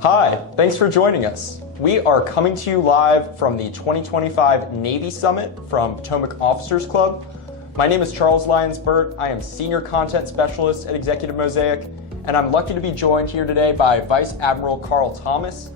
Hi, thanks for joining us. We are coming to you live from the 2025 Navy Summit from Potomac Officers Club. My name is Charles Lyons-Burt. I am Senior Content Specialist at Executive Mosaic, and I'm lucky to be joined here today by Vice Admiral Karl Thomas.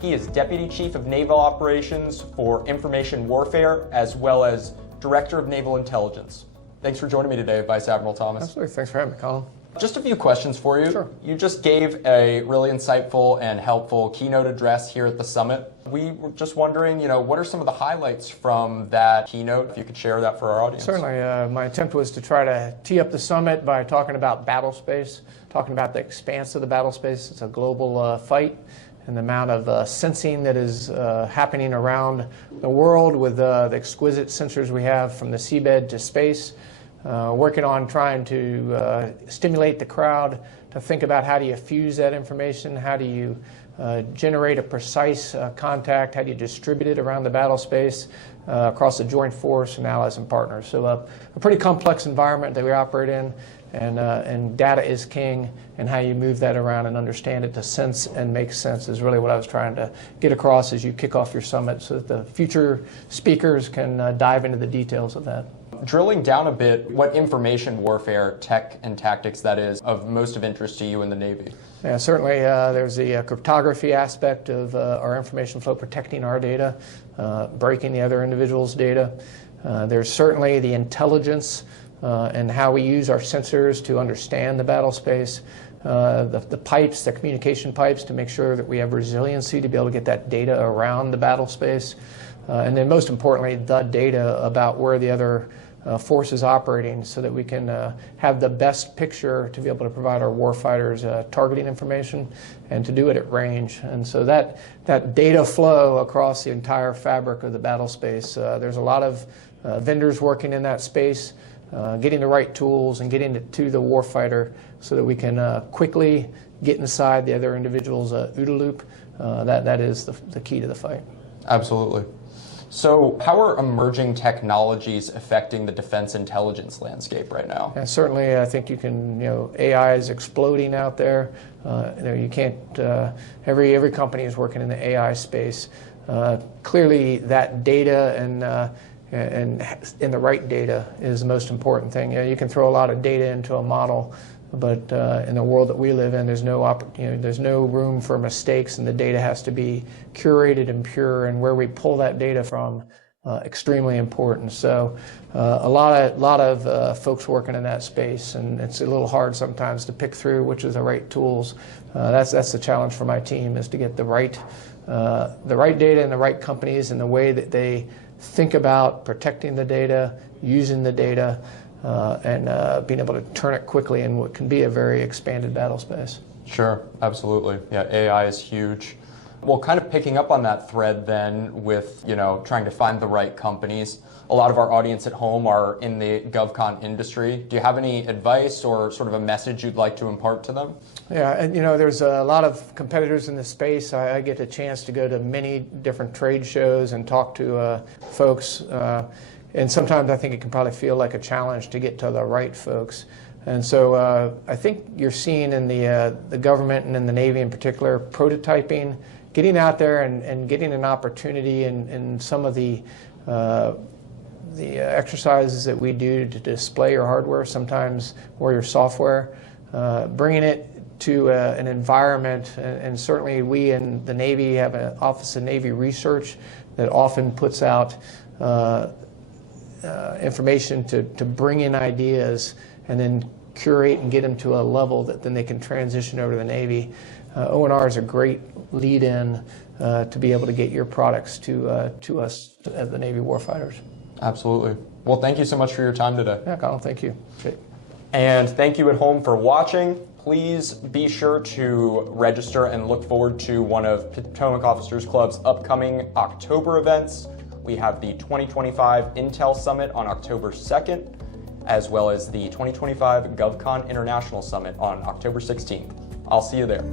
He is Deputy Chief of Naval Operations for Information Warfare, as well as Director of Naval Intelligence. Thanks for joining me today, Vice Admiral Thomas. Absolutely. Thanks for having me, Colin. Just a few questions for you. Sure. You just gave a really insightful and helpful keynote address here at the summit. We were just wondering, what are some of the highlights from that keynote, if you could share that for our audience? Certainly. My attempt was to try to tee up the summit by talking about battle space, talking about the expanse of the battle space. It's a global fight, and the amount of sensing that is happening around the world with the exquisite sensors we have from the seabed to space. Working on trying to stimulate the crowd to think about how do you fuse that information, how do you generate a precise contact, how do you distribute it around the battle space across the joint force and allies and partners. So a pretty complex environment that we operate in, and data is king, and how you move that around and understand it to sense and make sense is really what I was trying to get across as you kick off your summit so that the future speakers can dive into the details of that. Drilling down a bit, what information warfare tech and tactics that is of most of interest to you in the Navy? Yeah, certainly there's the cryptography aspect of our information flow, protecting our data, breaking the other individual's data. There's certainly the intelligence and how we use our sensors to understand the battle space, the pipes, the communication pipes, to make sure that we have resiliency to be able to get that data around the battle space. And then most importantly, the data about where the other force is operating so that we can have the best picture to be able to provide our warfighters targeting information and to do it at range. And so that data flow across the entire fabric of the battle space, there's a lot of vendors working in that space, getting the right tools and getting it to the warfighter so that we can quickly get inside the other individual's OODA loop. That is the key to the fight. Absolutely. So how are emerging technologies affecting the defense intelligence landscape right now? Yeah, certainly, I think you can, AI is exploding out there. You can't, every company is working in the AI space. Clearly, that data and the right data is the most important thing. You can throw a lot of data into a model, but in the world that we live in, there's no room for mistakes, and the data has to be curated and pure. And where we pull that data from, extremely important. So a lot of folks working in that space, and it's a little hard sometimes to pick through which are the right tools. That's the challenge for my team, is to get the right data in the right companies and the way that they think about protecting the data, using the data, and being able to turn it quickly in what can be a very expanded battle space. Sure, absolutely. Yeah, AI is huge. Well, kind of picking up on that thread then with, trying to find the right companies. A lot of our audience at home are in the GovCon industry. Do you have any advice or sort of a message you'd like to impart to them? Yeah, and there's a lot of competitors in this space. I get a chance to go to many different trade shows and talk to folks. And sometimes I think it can probably feel like a challenge to get to the right folks. And so I think you're seeing in the government and in the Navy in particular, prototyping, getting out there and getting an opportunity in some of the exercises that we do to display your hardware sometimes, or your software, bringing it to an environment. And certainly we in the Navy have an Office of Navy Research that often puts out information to bring in ideas and then curate and get them to a level that then they can transition over to the Navy. O&R is a great lead-in to be able to get your products to us as the Navy warfighters. Absolutely. Well, thank you so much for your time today. Yeah, Colin, thank you. And thank you at home for watching. Please be sure to register and look forward to one of Potomac Officers Club's upcoming October events. We have the 2025 Intel Summit on October 2nd, as well as the 2025 GovCon International Summit on October 16th. I'll see you there.